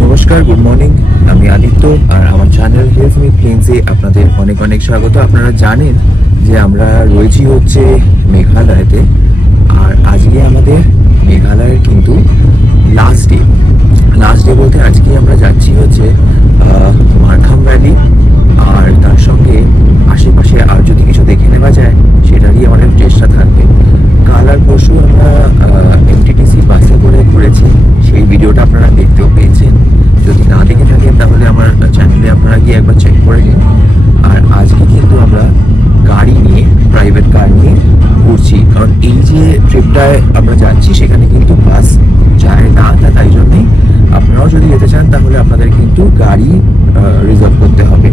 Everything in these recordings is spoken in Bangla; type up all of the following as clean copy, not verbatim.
নমস্কার, গুড মর্নিং। আমি আদিত্য আর আমার চ্যানেল হেলথ মি প্লেন্সে আপনাদের অনেক অনেক স্বাগত। আপনারা জানেন যে আমরা রয়েছি হচ্ছে মেঘালয়তে, আর আজকে আমাদের মেঘালয়ের কিন্তু লাস্ট ডে বলতে আজকে আমরা যাচ্ছি হচ্ছে মারখাম ভ্যালি, আর তার সঙ্গে আশেপাশে আর যদি কিছু দেখে নেওয়া যায় সেটারই আমাদের চেষ্টা থাকবে। কাল আর পরশু আমরা এমটিটিসি বাসে করে ঘুরেছি, সেই ভিডিওটা আপনারা দেখতেও পেয়েছেন। যদি না দেখে থাকেন তাহলে আমার চ্যানেলে আপনারা গিয়ে একবার চেক করে নিন। আর আজকে কিন্তু আমরা গাড়ি নিয়ে, প্রাইভেট কার নিয়ে ঘুরছি, কারণ এই যে ট্রিপটায় আমরা যাচ্ছি সেখানে কিন্তু বাস যায় না, তাই জন্যই আপনারাও যদি যেতে চান তাহলে আপনাদের কিন্তু গাড়ি রিজার্ভ করতে হবে।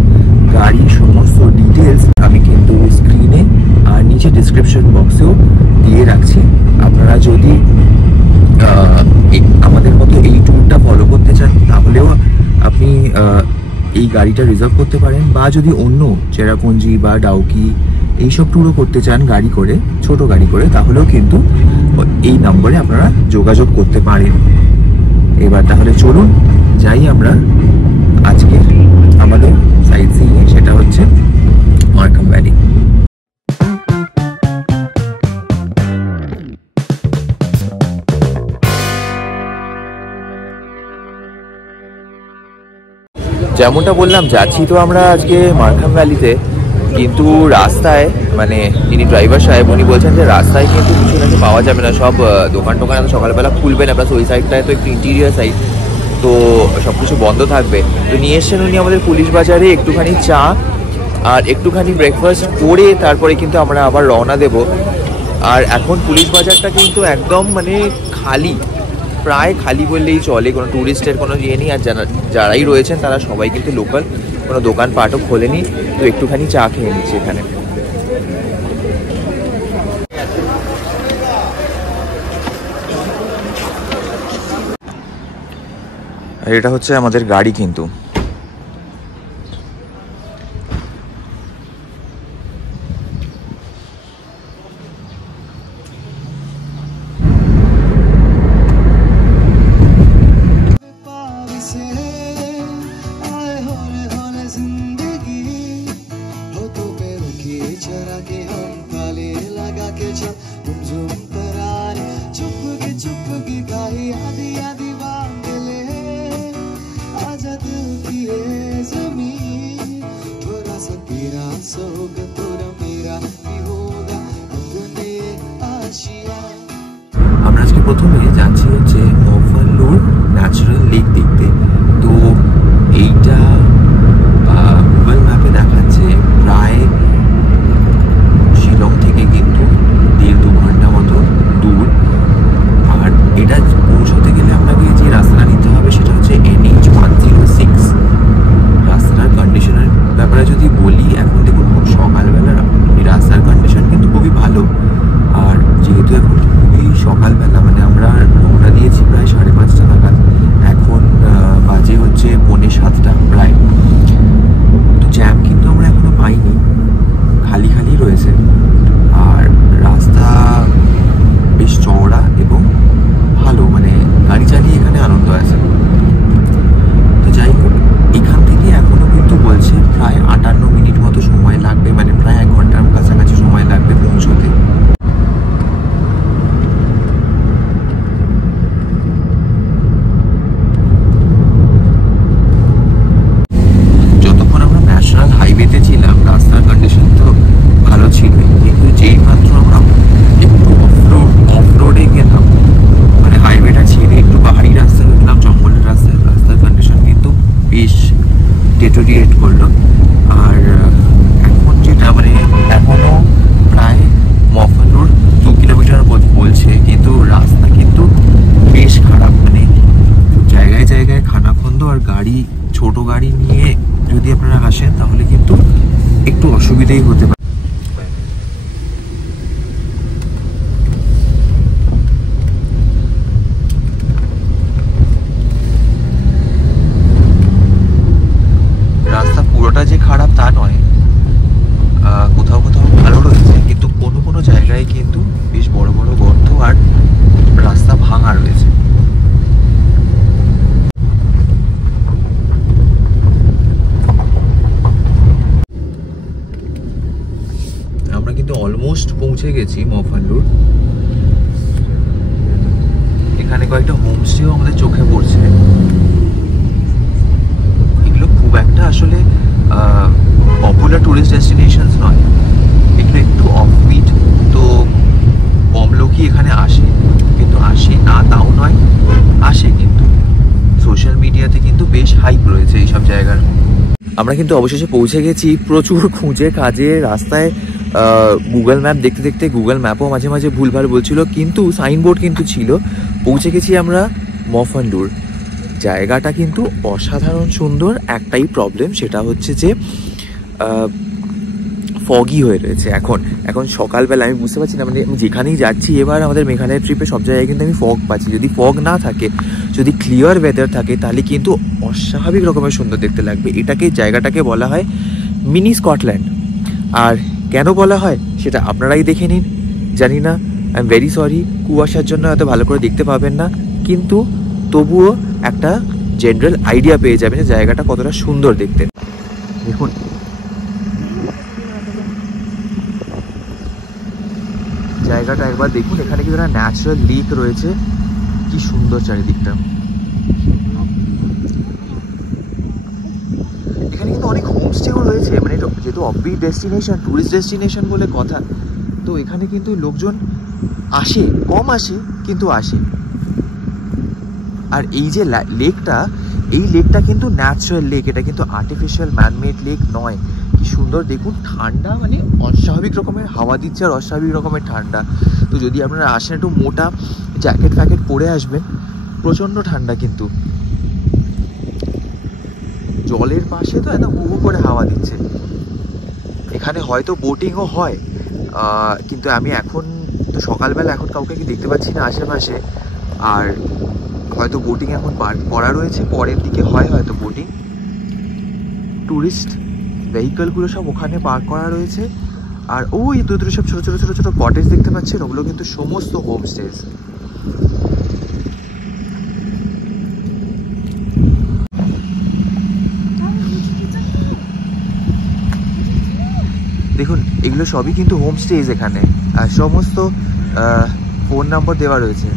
গাড়ির সমস্ত ডিটেলস আমি কিন্তু স্ক্রিনে আর নিচে ডিসক্রিপশন বক্সেও দিয়ে রাখছি। আপনারা যদি আমাদের মতো এই ট্যুরটা ফলো করতে চান তাহলেও আপনি এই গাড়িটা রিজার্ভ করতে পারেন, বা যদি অন্য চেরাপুঞ্জি বা ডাউকি এইসব ট্যুরও করতে চান গাড়ি করে, ছোট গাড়ি করে, তাহলেও কিন্তু এই নম্বরে আপনারা যোগাযোগ করতে পারেন। এবার তাহলে চলুন যাই আমরা আজকে আমাদের সাইট সিইংয়ে, সেটা হচ্ছে মারখাম ভ্যালি। যেমনটা বললাম, যাচ্ছি তো আমরা আজকে মারখাম ভ্যালিতে, কিন্তু রাস্তায় মানে যিনি ড্রাইভার সাহেব উনি বলছেন যে রাস্তায় কিন্তু কিছু নাকি পাওয়া যাবে না, সব দোকান টোকান এত সকালবেলা খুলবে না, প্লাস ওই সাইডটায় তো একটু ইন্টিরিয়ার সাইড, তো সব কিছু বন্ধ থাকবে। তো নিয়ে এসছেন উনি আমাদের পুলিশ বাজারে একটুখানি চা আর একটুখানি ব্রেকফাস্ট করে তারপরে কিন্তু আমরা আবার রওনা দেব। আর এখন পুলিশ বাজারটা কিন্তু একদম মানে খালি, প্রায় খালি বললেই চলে, কোনো ট্যুরিস্টের কোনো ইয়ে নেই। আর যারাই রয়েছেন তারা সবাই কিন্তু লোকাল, কোনো দোকানপাটও খোলেনি, তো একটুখানি চা খেয়ে নিচ্ছি এখানে। আর এটা হচ্ছে আমাদের গাড়ি কিন্তু। আমরা আজকে প্রথমে যাচ্ছি হচ্ছে মফাল্লুর ন্যাচারাল লেক দেখতে। তো এইটা গুগল ম্যাপে দেখাচ্ছে প্রায় শিলং থেকে কিন্তু 1.5-2 ঘন্টা মতো দূর। আর এটা পৌঁছতে গেলে আপনাকে যে রাস্তাটা নিতে হবে সেটা হচ্ছে NH106। রাস্তার কন্ডিশনের ব্যাপারে যদি বলি, এখন দেখুন খুব সকালবেলা এই রাস্তার কন্ডিশন কিন্তু খুবই ভালো। আর যেহেতু এখন খুবই সকালবেলা, মানে আমরা রওনা দিয়েছি প্রায় 5:30 নাগাদ, এখন বাজে হচ্ছে 6:45 প্রায়, তো জ্যাম কিন্তু আমরা এখনো পাইনি, খালি খালি রয়েছে। আর রাস্তা বেশ চওড়া এবং ভালো, মানে গাড়ি চালিয়ে এখানে আনন্দ আছে। তো যাই হোক, এখান থেকে এখনো কিন্তু বলছে প্রায় 58 মিনিট মতো সময় লাগবে, মানে প্রায় 1 ঘন্টার কাছাকাছি সময় লাগবে পৌঁছতে। যতক্ষণ আমরা ন্যাশনাল হাইওয়েতে ছিলাম রাস্তার কন্ডিশন তো ভালো ছিল, কিন্তু যেই মাত্র আমরা একটু অফরোডে গেলাম, মানে হাইওয়েটা ছেড়ে একটু পাহাড়ি রাস্তায় উঠলাম, জঙ্গলের রাস্তায়, রাস্তার কন্ডিশন কিন্তু বেশ ডেটোরিয়েট করলো। আর এখন যেটা মানে এখনো প্রায় মফাল্লুর 2 কিলোমিটার বলছে, কিন্তু রাস্তা কিন্তু বেশ খারাপ, মানে জায়গায় জায়গায় খানাখন্দ। আর গাড়ি, ছোট গাড়ি নিয়ে যদি আপনারা আসেন তাহলে কিন্তু একটু অসুবিধাই হতে পারে। রাস্তা পুরোটা যে খারাপ তা নয়, কোথাও কোথাও ভালো রয়েছে, কিন্তু কোনো কোনো জায়গায় কিন্তু বেশ বড় বড় গর্ত আর রাস্তা পৌঁছে গেছি মফানলুর। এখানে কয়েকটা হোমস্টেও আমাদের চোখে পড়ছে। এগুলো খুব একটা আসলে পপুলার টুরিস্ট ডেস্টিনেশনস নয়, এগুলো একটু অফবিট, তো কম লোকই এখানে আসে, কিন্তু আসে না তাও নয়, আসে, কিন্তু সোশ্যাল মিডিয়াতে কিন্তু বেশ হাইপ রয়েছে এইসব জায়গার। আমরা কিন্তু অবশেষে পৌঁছে গেছি। প্রচুর খুঁজে কাজে রাস্তায় গুগল ম্যাপ দেখতে দেখতে গুগল ম্যাপও মাঝে মাঝে ভুলভাল বলছিল, কিন্তু সাইনবোর্ড কিন্তু ছিল। পৌঁছে গেছি আমরা মফানলুর। জায়গাটা কিন্তু অসাধারণ সুন্দর। একটাই প্রবলেম, সেটা হচ্ছে যে ফগি হয়ে রয়েছে এখন। এখন সকালবেলা আমি বুঝতে পারছি না, মানে আমি যেখানেই যাচ্ছি এবার আমাদের মেঘালয় ট্রিপে সব জায়গায় কিন্তু আমি ফগ পাচ্ছি। যদি ফগ না থাকে, যদি ক্লিয়ার ওয়েদার থাকে, তাহলে কিন্তু অস্বাভাবিক রকমের সুন্দর দেখতে লাগবে। জায়গাটাকে বলা হয় মিনি স্কটল্যান্ড। আর কেন বলা হয় সেটা আপনারাই দেখে নিন। জানি না, আই এম ভেরি সরি, কুয়াশার জন্য এত ভালো করে দেখতে পাবেন না, কিন্তু তবুও একটা জেনারেল আইডিয়া পেয়ে যাবেন যে জায়গাটা কতটা সুন্দর দেখতে। দেখুন, জায়গাটা একবার দেখুন। এখানে কিন্তু একটা ন্যাচারাল লেক রয়েছে, কি সুন্দর চারিদিকটা। এখানে কিন্তু অনেক হোমস্টেও রয়েছে, মানে যেহেতু অফবিট ডেস্টিনেশন, টুরিস্ট ডেস্টিনেশন বলে কথা, তো এখানে কিন্তু লোকজন আসে, কম আসে কিন্তু আসে। আর এই যে লেকটা, এই লেকটা কিন্তু ন্যাচারাল লেক, এটা কিন্তু আর্টিফিশিয়াল ম্যানমেড লেক নয়। কি সুন্দর দেখুন, ঠান্ডা, মানে অস্বাভাবিক রকমের হাওয়া দিচ্ছে আর অস্বাভাবিক রকমের ঠান্ডা। তো যদি আপনারা আসেন একটু মোটা জ্যাকেট ফ্যাকেট পরে আসবেন, প্রচণ্ড ঠান্ডা। কিন্তু জলের পাশে তো একদম হু হু করে হাওয়া দিচ্ছে। এখানে হয়তো বোটিংও হয়, কিন্তু আমি এখন তো সকালবেলা, এখন কাউকে কি দেখতে পাচ্ছি না আশেপাশে। আর হয়তো বোটিং এখন পার্ক করা রয়েছে, পরের দিকে হয় হয়তো বোটিং। টুরিস্ট ভেহিকলগুলো সব ওখানে পার্ক করা রয়েছে। আর ওই দূরে সব ছোটো ছোটো ছোটো ছোটো কটেজ দেখতে পাচ্ছেন, ওগুলো কিন্তু সমস্ত হোমস্টেজ। দেখুন, এগুলো সবই কিন্তু হোমস্টেজ এখানে, আর সমস্ত ফোন নাম্বার দেওয়া রয়েছে।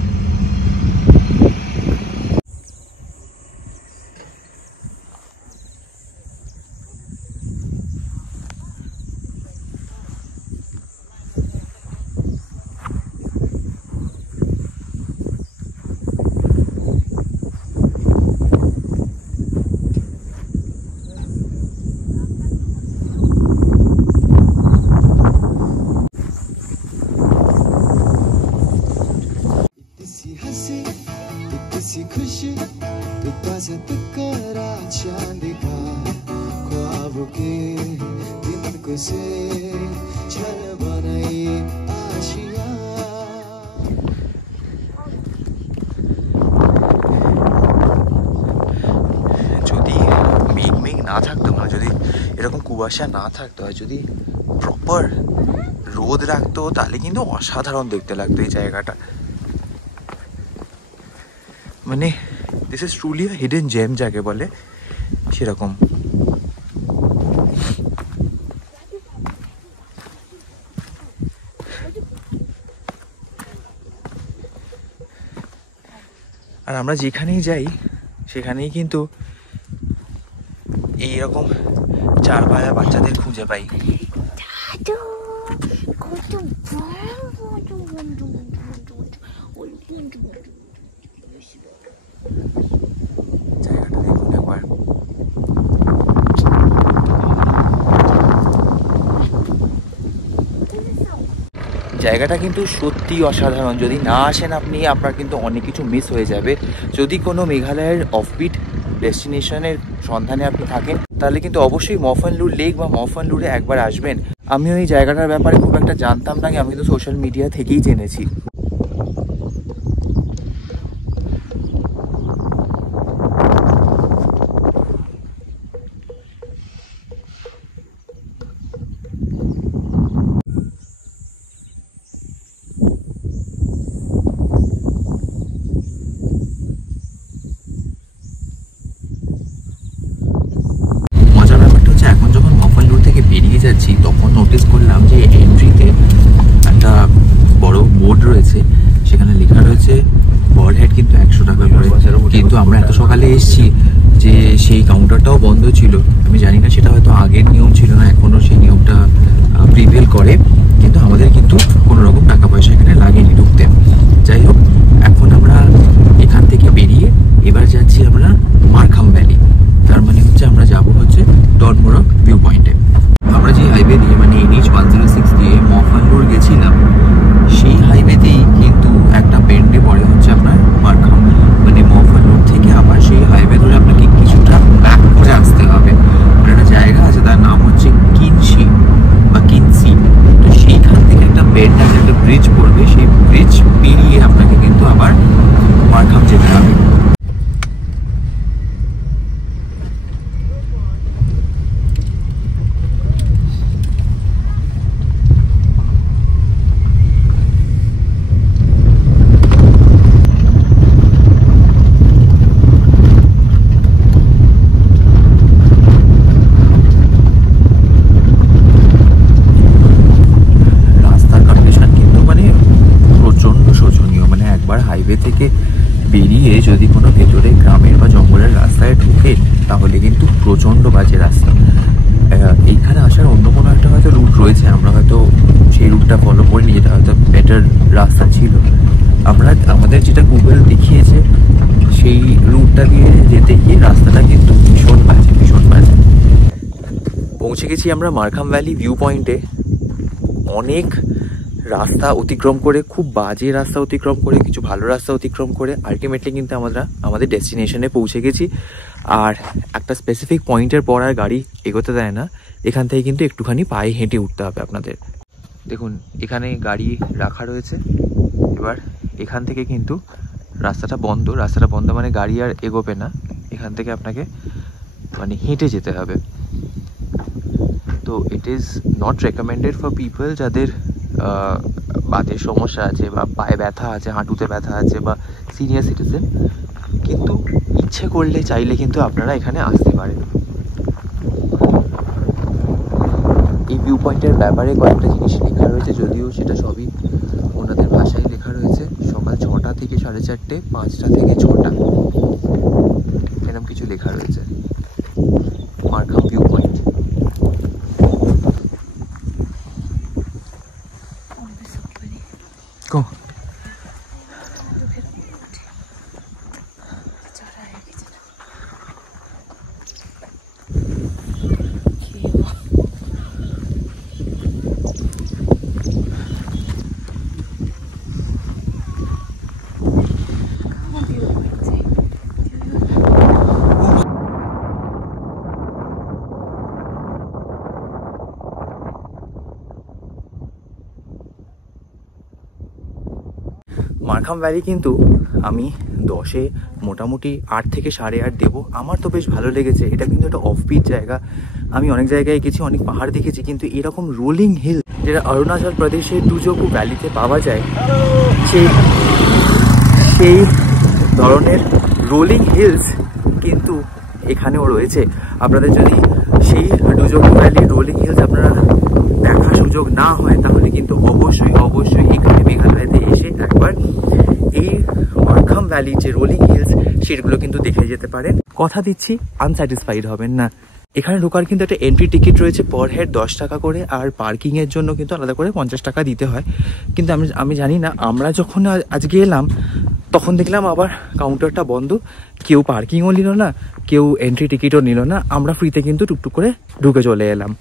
না থাকতো, মানে যদি এরকম কুয়াশা না থাকতো, আর যদি প্রপার রোদ রাখতো, তাহলে কিন্তু অসাধারণ দেখতে লাগতো এই জায়গাটা। মানে this is truly a hidden gem যাকে বলে, সেরকম। আর আমরা যেখানেই যাই সেখানেই কিন্তু এইরকম চার পায়া বাচ্চাদের খুঁজে পাই। জায়গাটা দেখুন একবার। জায়গাটা কিন্তু সত্যি অসাধারণ। যদি না আসেন আপনি, আপনার কিন্তু অনেক কিছু মিস হয়ে যাবে। যদি কোনো মেঘালয়ের অফবিট ডেস্টিনেশনের সন্ধানে আপনি থাকেন, তাহলে কিন্তু অবশ্যই মফানলুর লেক বা মফানলুরে একবার আসবেন। আমিও এই জায়গাটার ব্যাপারে খুব একটা জানতাম না, আমি তো সোশ্যাল মিডিয়া থেকেই জেনেছি। যাচ্ছি তখন নোটিস করলাম যে এন্ট্রিতে একটা সকালে এসেছি যে সেই কাউন্টারটাও বন্ধ ছিল। আমি জানি না সেটা হয়তো আগের নিয়ম ছিল না, এখনও সেই নিয়মটা প্রিভেল করে, কিন্তু আমাদের কিন্তু কোনো রকম টাকা পয়সা এখানে লাগেনি ঢুকতে। যাই হোক, এখন আমরা এখান থেকে বেরিয়ে এবার যাচ্ছি আমরা মারখাম ভ্যালি। তার মানে হচ্ছে আমরা যাব হচ্ছে ডনমোরক ভিউ পয়েন্টে। আমরা যে হাইওয়ে দিয়ে মানে NH 106 দিয়ে মফাল্লোর গেছিলাম, সেই হাইওয়েতেই কিন্তু একটা বেন্ডে পড়ে হচ্ছে আপনার মারখাম। মানে মফাল্লোর থেকে আবার সেই হাইওয়ে ধরে আপনাকে কিছুটা ব্যাক করে আসতে হবে। একটা জায়গা আছে, তার নাম হচ্ছে কিনসি বা কিনসি। তো সেইখান থেকে একটা বেন্ড আছে, একটা ব্রিজ পড়বে, সেই ব্রিজ পেরিয়ে আপনাকে কিন্তু আবার মারখাম যেতে হবে। হাইওয়ে থেকে বেরিয়ে যদি কোনো ভেতরে গ্রামের বা জঙ্গলের রাস্তায় ঢুকে তাহলে কিন্তু প্রচণ্ড বাজে রাস্তা। এইখানে আসার অন্য কোনো একটা হয়তো রুট রয়েছে, আমরা হয়তো সেই রুটটা ফলো করিনি, যেটা হয়তো বেটার রাস্তা ছিল। আমরা আমাদের যেটা গুগল দেখিয়েছে সেই রুটটা দিয়ে যেতে গিয়ে রাস্তাটা কিন্তু ভীষণ বাজে, ভীষণ বাজে। পৌঁছে গেছি আমরা মারখাম ভ্যালি ভিউ পয়েন্টে। অনেক রাস্তা অতিক্রম করে, খুব বাজে রাস্তা অতিক্রম করে, কিছু ভালো রাস্তা অতিক্রম করে আলটিমেটলি কিন্তু আমরা আমাদের ডেস্টিনেশনে পৌঁছে গেছি। আর একটা স্পেসিফিক পয়েন্টের পর আর গাড়ি এগোতে দেয় না, এখান থেকে কিন্তু একটুখানি পায়ে হেঁটে উঠতে হবে আপনাদের। দেখুন এখানে গাড়ি রাখা রয়েছে। এবার এখান থেকে কিন্তু রাস্তাটা বন্ধ মানে গাড়ি আর এগোবে না, এখান থেকে আপনাকে মানে হেঁটে যেতে হবে। তো it is not recommended for people যাদের বাতের সমস্যা আছে বা পায়ে ব্যথা আছে, হাঁটুতে ব্যথা আছে বা সিনিয়র সিটিজেন, কিন্তু ইচ্ছে করলে চাইলে কিন্তু আপনারা এখানে আসতে পারেন। এই ভিউ পয়েন্টের ব্যাপারে কয়েকটা জিনিস লেখা রয়েছে, যদিও সেটা সবই ওনাদের ভাষায় লেখা রয়েছে। সকাল 6টা থেকে 4:30, 5টা থেকে 6টা, এরকম কিছু লেখা রয়েছে। Markham view point. Go. Markham valley কিন্তু আমি 10-এ মোটামুটি 8 থেকে 8.5 দেবো। আমার তো বেশ ভালো লেগেছে। এটা কিন্তু একটা অফবিট জায়গা। আমি অনেক জায়গায় গেছি, অনেক পাহাড় দেখেছি, কিন্তু এরকম রোলিং হিল যেটা অরুণাচল প্রদেশের দুজকু ভ্যালিতে পাওয়া যায়, সেই ধরনের রোলিং হিলস কিন্তু এখানেও রয়েছে। আপনাদের যদি সেই দুজকু ভ্যালির রোলিং হিলস আপনারা দেখার সুযোগ না হয়, তাহলে কিন্তু অবশ্যই এখানে মেঘালয়তে এসে একবার এই মারখাম ভ্যালির যে রোলিং হিলস সেগুলো কিন্তু দেখে যেতে পারেন। কথা দিচ্ছি আনস্যাটিসফাইড হবেন না। এখানে ঢোকার কিন্তু একটা এন্ট্রি টিকিট রয়েছে, পার হেড 10 টাকা করে, আর পার্কিংয়ের জন্য কিন্তু আলাদা করে 50 টাকা দিতে হয়। কিন্তু আমি জানি না, আমরা যখন আজকে এলাম তখন দেখলাম আবার কাউন্টারটা বন্ধ, কেউ পার্কিংও নিল না, কেউ এন্ট্রি টিকিটও নিল না। আমরা ফ্রিতে কিন্তু টুকটুক করে ঢুকে চলে এলাম।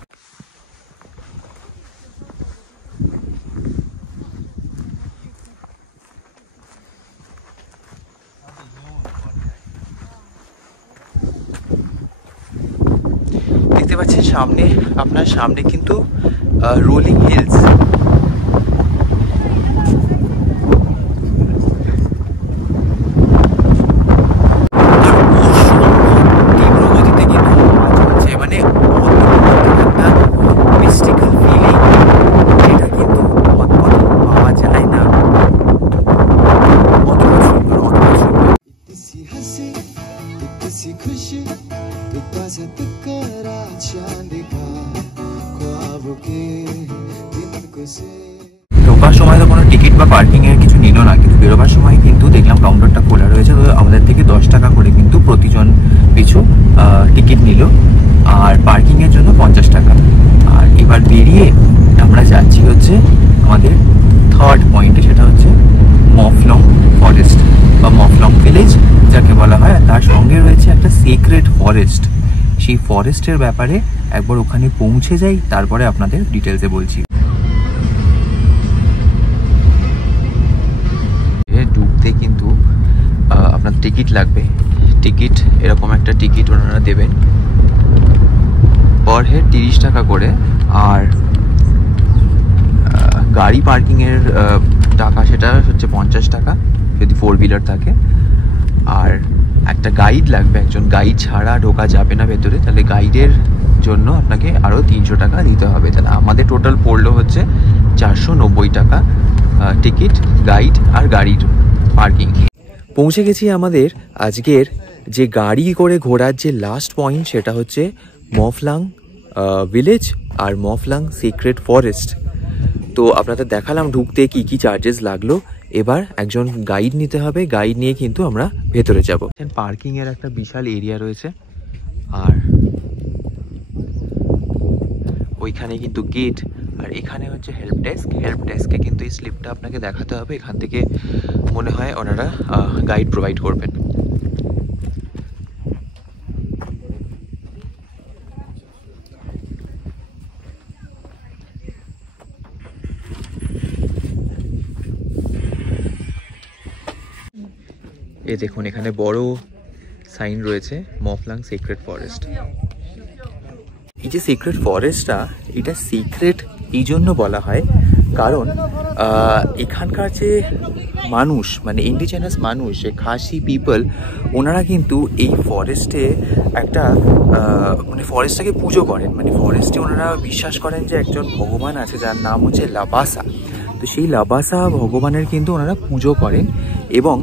দেখতে পাচ্ছেন সামনে, আপনার সামনে কিন্তু রোলিং হিলস। ঢোকার সময় তো কোনো টিকিট বা পার্কিং এর কিছু নিল না, কিন্তু বেরোবার সময় কিন্তু দেখলাম কাউন্টারটা খোলা রয়েছে। তো আমাদের থেকে 10 টাকা করে কিন্তু প্রতি পিছু টিকিট নিল আর পার্কিংয়ের জন্য 50 টাকা। আর এবার বেরিয়ে আমরা যাচ্ছি হচ্ছে আমাদের থার্ড পয়েন্টে, সেটা হচ্ছে মফলং ফরেস্ট বা মফলং ভিলেজ যাকে বলা হয়। তার সঙ্গে রয়েছে একটা সিক্রেট ফরেস্ট। সেই ফরেস্টের ব্যাপারে একবার ওখানে পৌঁছে যাই, তারপরে আপনাদের ডিটেলসে বলছি। ঢুকতে কিন্তু আপনার টিকিট লাগবে। টিকিট এরকম একটা টিকিট ওনারা দেবেন, পার হেড 30 টাকা করে। আর গাড়ি পার্কিংয়ের টাকা সেটা হচ্ছে 50 টাকা যদি 4 হুইলার থাকে। আর একটা গাইড লাগবে, একজন গাইড ছাড়া ঢোকা যাবে না ভেতরে, তাহলে গাইডের জন্য আপনাকে আরও 300 টাকা দিতে হবে। তাহলে আমাদের টোটাল পড়লো হচ্ছে 490 টাকা টিকিট, গাইড আর গাড়ির পার্কিং। পৌঁছে গেছি আমাদের আজকের যে গাড়ি করে ঘোরার যে লাস্ট পয়েন্ট, সেটা হচ্ছে মফলং ভিলেজ আর মফলং সিক্রেট ফরেস্ট। তো আপনাদের দেখালাম ঢুকতে কি কি চার্জেস লাগলো। এবার একজন গাইড নিতে হবে, গাইড নিয়ে কিন্তু আমরা ভেতরে যাব। পার্কিং এর একটা বিশাল এরিয়া রয়েছে আর ওইখানে কিন্তু গেট, আর এখানে হচ্ছে হেল্প ডেস্ক। হেল্প ডেস্কে কিন্তু এই স্লিপটা আপনাকে দেখাতে হবে, এখান থেকে মনে হয় ওনারা গাইড প্রোভাইড করবেন। এই দেখুন এখানে বড় সাইন রয়েছে মফলং সিক্রেট ফরেস্ট। এই যে সিক্রেট ফরেস্টটা, এটা সিক্রেট এই জন্য বলা হয় কারণ এখানকার যে মানুষ মানে ইন্ডিজিনাস মানুষ, যে খাসি পিপল, ওনারা কিন্তু এই ফরেস্টে একটা মানে ফরেস্টটাকে পুজো করেন। মানে ফরেস্টে ওনারা বিশ্বাস করেন যে একজন ভগবান আছে যার নাম হচ্ছে লাবাসা। তো সেই লাবাসা ভগবানের কিন্তু ওনারা পুজো করেন এবং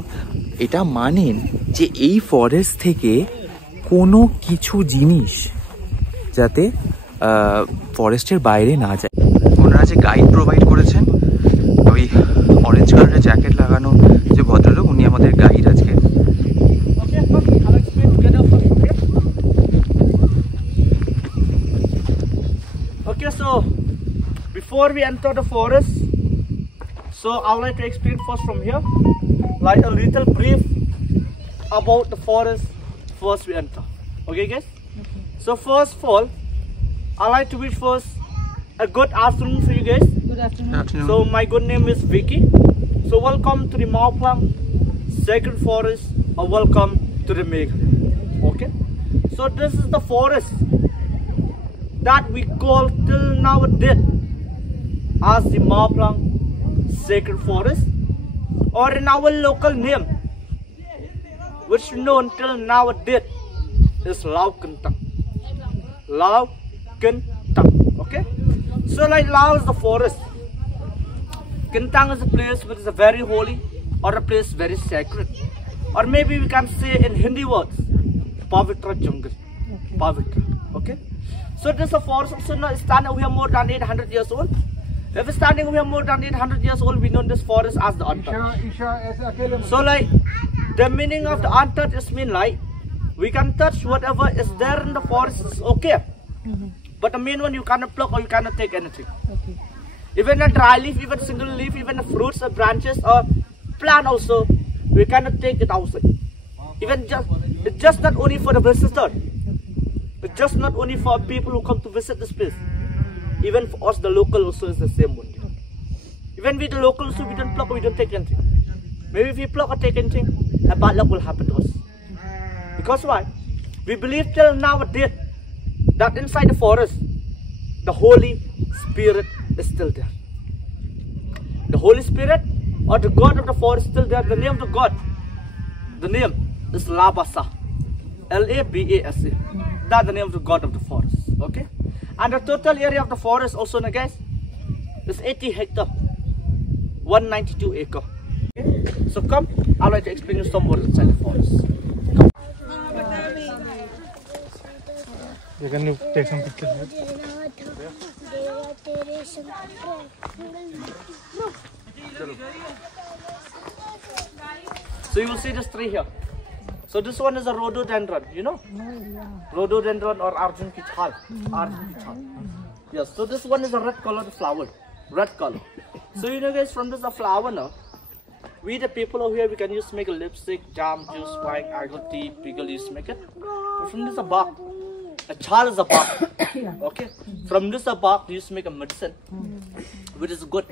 এটা মানেন যে এই ফরেস্ট থেকে কোনো কিছু জিনিস যাতে ফরেস্টের বাইরে না যায়। ওনারা যে গাইড প্রোভাইড করেছেন, ওই অরেঞ্জ কালারের জ্যাকেট লাগানো যে ভদ্রলোক, উনি আমাদের গাইড আজকে। Okay, so before we enter the forest, so I would like to explain first from here, like a little brief about the forest first we enter. Okay guys? So first of all, I like to wish first a good afternoon for you guys. Good afternoon. So my good name is Vicky. So welcome to the Mawplang Sacred Forest, or welcome to the Meghalaya. Okay? So this is the forest that we call till now dead as the Mawplang Sacred Forest, or in our local name, which known till now dead, is Lao Kentang. Lao Kentang. Okay? So like Lao is the forest. Kentang is a place which is a very holy, or a place very sacred. Or maybe we can say in Hindi words, Pavitra Jungle. Okay. Pavitra. Okay? So this is a forest also standing over here more than 800 years old. If it's standing over here more than 800 years old, we know this forest as the untouched. So like, the meaning of the untouched is mean like, we can touch whatever is there in the forest is okay. But the main one, you cannot pluck or you cannot take anything. Okay. Even a dry leaf, even single leaf, even the fruits or branches or plant also, we cannot take it outside. Even it's just not only for the visitor. It's just not only for people who come to visit this place. Even for us, the local also is the same one. Even we the locals, so we don't pluck or we don't take anything. Maybe if we pluck or take anything, a bad luck will happen to us. Because why? We believe till nowadays that inside the forest, the Holy Spirit is still there. The Holy Spirit or the God of the forest is still there. The name of the God, the name is Labasa. L-A-B-A-S-A. That's the name of the God of the forest. Okay? And the total area of the forest also, guys, is 80 hectares, 192 acre. Okay? So come, I'd like to explain you some more inside the forest. You can take some pictures. So you will see this tree here. So this one is a rhododendron, you know? Rhododendron or Arjun Kichal. Arjun Kichal. Yes, so this one is a red colored flower. Red color. So you know guys, from this a flower now, we the people over here, we can use to make a lipstick, jam, juice, wine, alcohol, tea, pickle, use to make it. But from this a bark. A chal is a bark. Okay? From this a bark, we used to make a medicine, which is good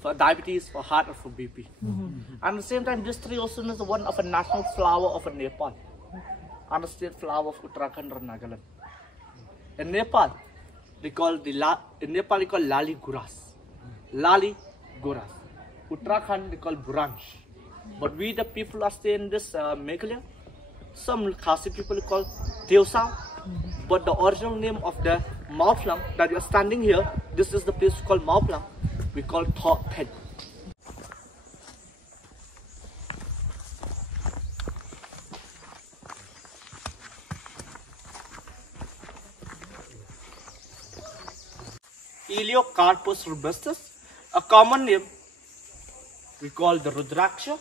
for diabetes, for heart, or for BP. And at the same time, this tree also is one of a national flower of Nepal, and a state flower of Uttarakhand or Nagaland. In Nepal, they call Lali Guras. Lali Guras. Uttarakhand, they call Buranj. But we, the people who stay in this Meghalaya, some Khasi people call Deosao. But the original name of the Mauplang that you are standing here, this is the place called Mauplang. We call Tho Phen. Eliocarpus robustus, a common name we call the Rudraksha,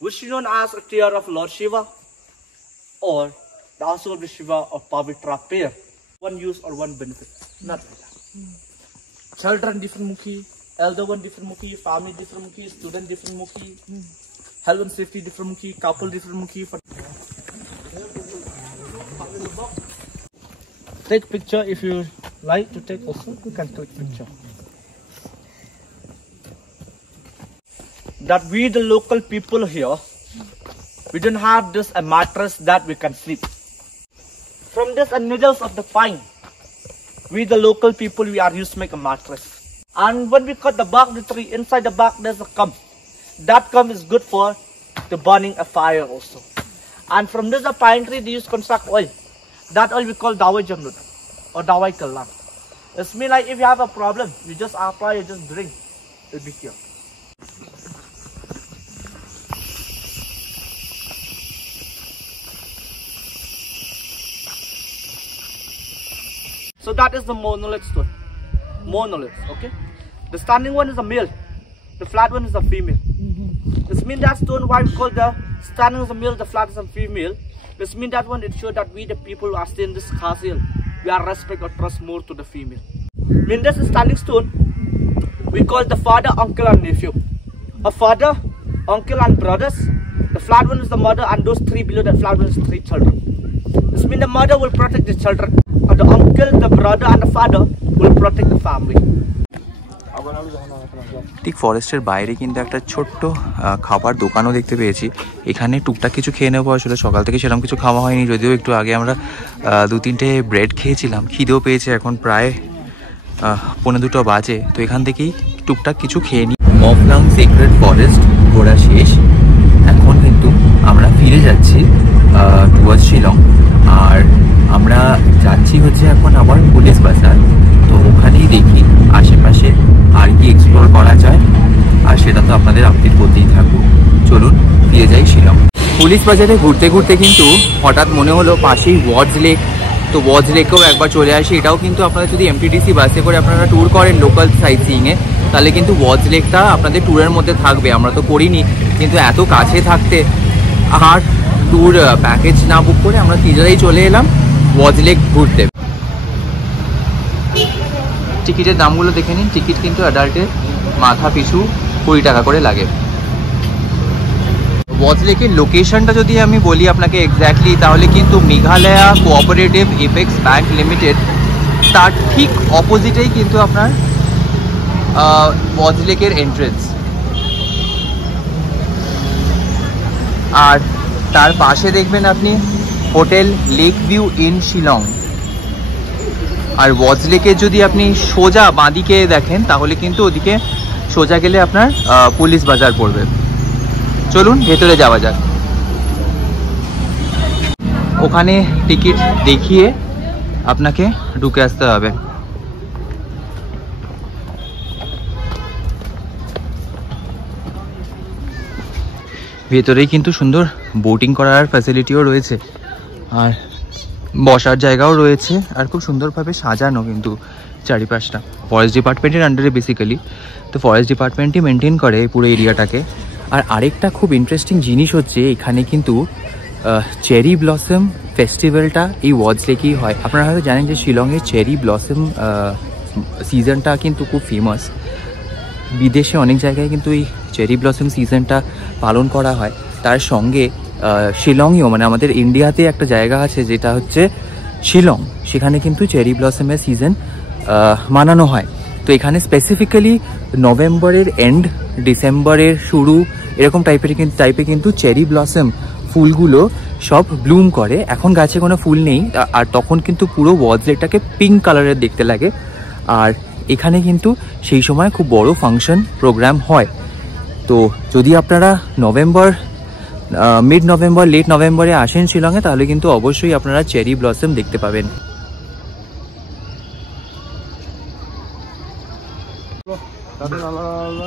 which is known as a tear of Lord Shiva, or the also of the Shiva or Pavitra pair. One use or one benefit, not like that. Children different mukhi, elder one different mukhi, family different mukhi, student different mukhi, health and safety different mukhi, couple different mukhi. Take picture if you like to take also, you can take picture. That we the local people here, we don't have this a mattress that we can sleep. From this needles of the pine, we the local people, we are used to make a mattress. And when we cut the bark of the tree, inside the bark there's a cum. That cum is good for the burning a fire also. And from this a pine tree they use to construct oil. That oil we call Dawai Jamrut or Dawai Kallan. It means like if you have a problem, you just apply, you just drink, it'll be cured. So that is the monolith stone. Monolith, okay? The standing one is a male. The flat one is a female. This means that stone, why we call the standing is a male, the flat is a female. This means that one, it shows that we the people who are staying in this castle, we are respect or trust more to the female. In this standing stone, we call the father, uncle and nephew. A father, uncle and brothers. The flat one is the mother, and those three below that flat one is three children. This means the mother will protect the children. And the uncle, the brother and the father will protect the family. ঠিক ফরেস্টের বাইরে কিন্তু একটা ছোট্ট খাবার দোকানও দেখতে পেয়েছি। এখানে টুকটাক কিছু খেয়ে নেবো। আসলে সকাল থেকে সেরকম কিছু খাওয়া হয়নি, যদিও একটু আগে আমরা 2-3টে ব্রেড খেয়েছিলাম। খিদেও পেয়েছে, এখন প্রায় 1:45 বাজে। তো এখান থেকেই টুকটাক কিছু খেয়ে নিই। মফলাং সিক্রেট ফরেস্ট ঘোরা শেষ, এখন কিন্তু আমরা ফিরে যাচ্ছি টুয়ার্ডস শিলং। আর আমরা যাচ্ছি হচ্ছে এখন আবার পুলিশ বাজার। তো ওখানেই দেখি আশেপাশে আর কি এক্সপ্লোর করা যায়, আর সেটা তো আপনাদের আপডেট করতেই থাকবো। চলুন ফিরে যাই শিলং। পুলিশ বাজারে ঘুরতে ঘুরতে কিন্তু হঠাৎ মনে হলো পাশেই ওয়ার্ডস লেক, তো ওয়ার্ডস লেকেও একবার চলে আসি। এটাও কিন্তু আপনারা যদি এমটিডিসি বাসে করে আপনারা ট্যুর করেন লোকাল সাইট সিইংয়ে, তাহলে কিন্তু ওয়ার্ডস লেকটা আপনাদের ট্যুরের মধ্যে থাকবে। আমরা তো করিনি, কিন্তু এত কাছে থাকতে আর ট্যুর প্যাকেজ না বুক করে আমরা নিজেরাই চলে এলাম ওয়ার্ডস লেক ঘুরতে। টিকিটের দামগুলো দেখে নিন। টিকিট কিন্তু অ্যাডাল্টের মাথা পিছু 20 টাকা করে লাগে। ওয়ার্ডস লেকের লোকেশনটা যদি আমি বলি আপনাকে এক্স্যাক্টলি, তাহলে কিন্তু Meghalaya cooperative apex bank limited তার ঠিক অপোজিটেই কিন্তু আপনার ওয়ার্ডস লেকের এন্ট্রেন্স, আর তার পাশে দেখবেন আপনি hotel lake view in Shillong. আর ওয়ার্ডস লেকের যদি আপনি সোজা বাঁদিকে দেখেন, তাহলে কিন্তু ওদিকে সোজা গেলে আপনার পুলিশ বাজার পড়বে। চলুন ভেতরে যাওয়া যাক। ওখানে টিকিট দেখিয়ে আপনাকে ঢুকে আসতে হবে। ভেতরেই কিন্তু সুন্দর বোটিং করার ফ্যাসিলিটিও রয়েছে, আর বসার জায়গাও রয়েছে, আর খুব সুন্দরভাবে সাজানো কিন্তু চারিপাশটা। ফরেস্ট ডিপার্টমেন্টের আন্ডারে বেসিক্যালি, তো ফরেস্ট ডিপার্টমেন্টই মেনটেন করে পুরো এরিয়াটাকে। আর আরেকটা খুব ইন্টারেস্টিং জিনিস হচ্ছে, এখানে কিন্তু চেরি ব্লসম ফেস্টিভ্যালটা এই ওয়ার্ডস লেকেই হয়। আপনারা হয়তো জানেন যে শিলংয়ের চেরি ব্লসম সিজনটা কিন্তু খুব ফেমাস। বিদেশে অনেক জায়গায় কিন্তু এই চেরি ব্লসম সিজনটা পালন করা হয়। তার সঙ্গে শিলংয়েও মানে আমাদের ইন্ডিয়াতে একটা জায়গা আছে যেটা হচ্ছে শিলং, সেখানে কিন্তু চেরি ব্লসমের সিজন মানানো হয়। তো এখানে স্পেসিফিক্যালি নভেম্বরের এন্ড ডিসেম্বরের শুরু এরকম টাইপে কিন্তু চেরি ব্লসম ফুলগুলো সব ব্লুম করে। এখন গাছে কোনো ফুল নেই, আর তখন কিন্তু পুরো ওয়ার্ডস লেকটাকে পিঙ্ক কালারের দেখতে লাগে। আর এখানে কিন্তু সেই সময় খুব বড় ফাংশন প্রোগ্রাম হয়। তো যদি আপনারা মিড নভেম্বর লেট নভেম্বরে আসেন শিলংয়ে, তাহলে কিন্তু অবশ্যই আপনারা চেরি ব্লসম দেখতে পাবেন।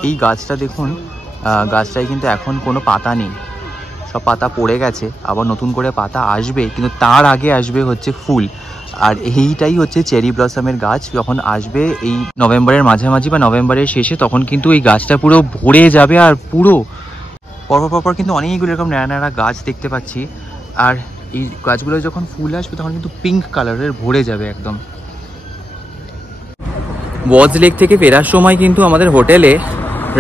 এই গাছটা দেখুন, গাছটায় কিন্তু এখন কোনো পাতা নেই, সব পাতা পড়ে গেছে, আবার নতুন করে পাতা আসবে, কিন্তু তার আগে আসবে হচ্ছে ফুল। আর এইটাই হচ্ছে চেরি ব্লসমের গাছ। যখন আসবে এই নভেম্বরের মাঝামাঝি বা নভেম্বরের শেষে, তখন কিন্তু এই গাছটা পুরো ভরে যাবে। আর পুরো পরপর কিন্তু অনেকগুলো এরকম ন্যাড়া গাছ দেখতে পাচ্ছি। আর এই গাছগুলো যখন ফুল আসবে তখন কিন্তু পিঙ্ক কালারের ভরে যাবে একদম। ওয়ার্ডস লেক থেকে ফেরার সময় কিন্তু আমাদের হোটেলে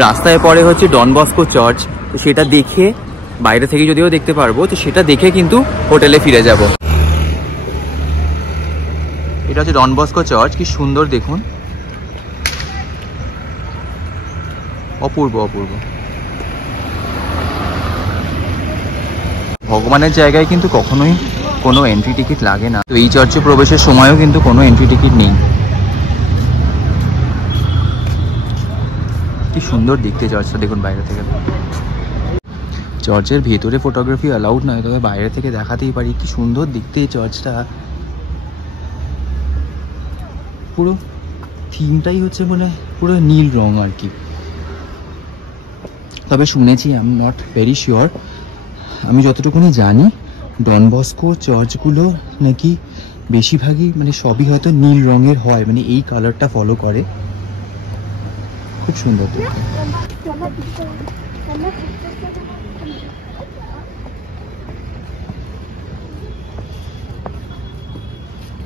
রাস্তায় পড়ে হচ্ছে ডন বস্কো চার্চ। তো সেটা দেখে, বাইরে থেকে যদিও দেখতে পারবো, তো সেটা দেখে কিন্তু হোটেলে ফিরে যাব। এটা হচ্ছে ডন বস্কো চার্চ, কি সুন্দর দেখুন, অপূর্ব অপূর্ব। ভগবানের জায়গায় কিন্তু কখনোই কোনো এন্ট্রি টিকিট লাগে না। তো এই চার্চে প্রবেশের সময়ও কিন্তু কোনো এন্ট্রি টিকিট নেই। কি সুন্দর দেখতে চার্চটা দেখুন বাইরে থেকে। চার্চের ভেতরে ফটোগ্রাফি অ্যালাউড নয়, তবে বাইরে থেকে দেখাতেই পারি কি সুন্দর দেখতে এই চার্চটা। পুরো থিমটাই হচ্ছে মানে পুরো নীল রং আর কি। তবে শুনেছি, I am not very sure, আমি যতটুকুনি জানি ডন বস্কো চার্চগুলো নাকি বেশিরভাগই মানে সবই হয়তো নীল রঙের হয়, মানে এই কালারটা ফলো করে। খুব সুন্দর দেখতে।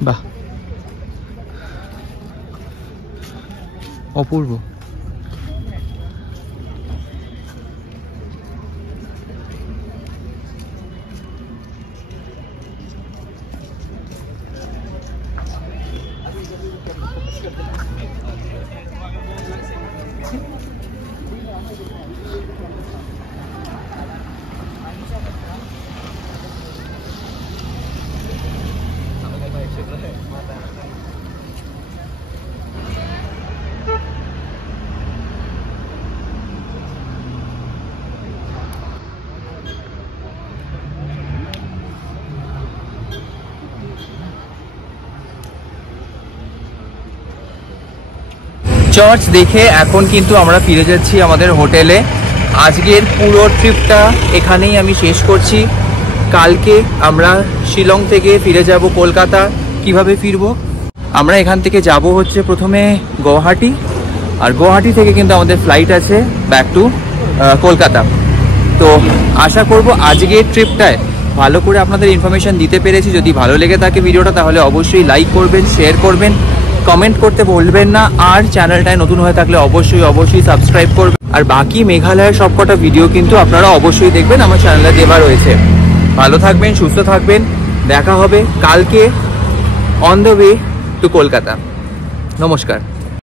বাহ, অপূর্ব। চার্চ দেখে এখন কিন্তু আমরা ফিরে যাচ্ছি আমাদের হোটেলে। আজকের পুরো ট্রিপটা এখানেই আমি শেষ করছি। কালকে আমরা শিলং থেকে ফিরে যাব কলকাতা। কিভাবে ফিরবো? আমরা এখান থেকে যাব হচ্ছে প্রথমে গুয়াহাটি, আর গুয়াহাটি থেকে কিন্তু আমাদের ফ্লাইট আছে ব্যাক টু কলকাতা। তো আশা করব আজকের ট্রিপটায় ভালো করে আপনাদের ইনফরমেশন দিতে পেরেছি। যদি ভালো লেগে থাকে ভিডিওটা, তাহলে অবশ্যই লাইক করবেন, শেয়ার করবেন, কমেন্ট করতে ভুলবেন না। আর চ্যানেলটায় নতুন হয়ে থাকলে অবশ্যই সাবস্ক্রাইব করবেন। আর বাকি মেঘালয়ের সবকটা ভিডিও কিন্তু আপনারা অবশ্যই দেখবেন, আমার চ্যানেলে দেওয়া রয়েছে। ভালো থাকবেন, সুস্থ থাকবেন, দেখা হবে কালকে on the way to Kolkata. নমস্কার।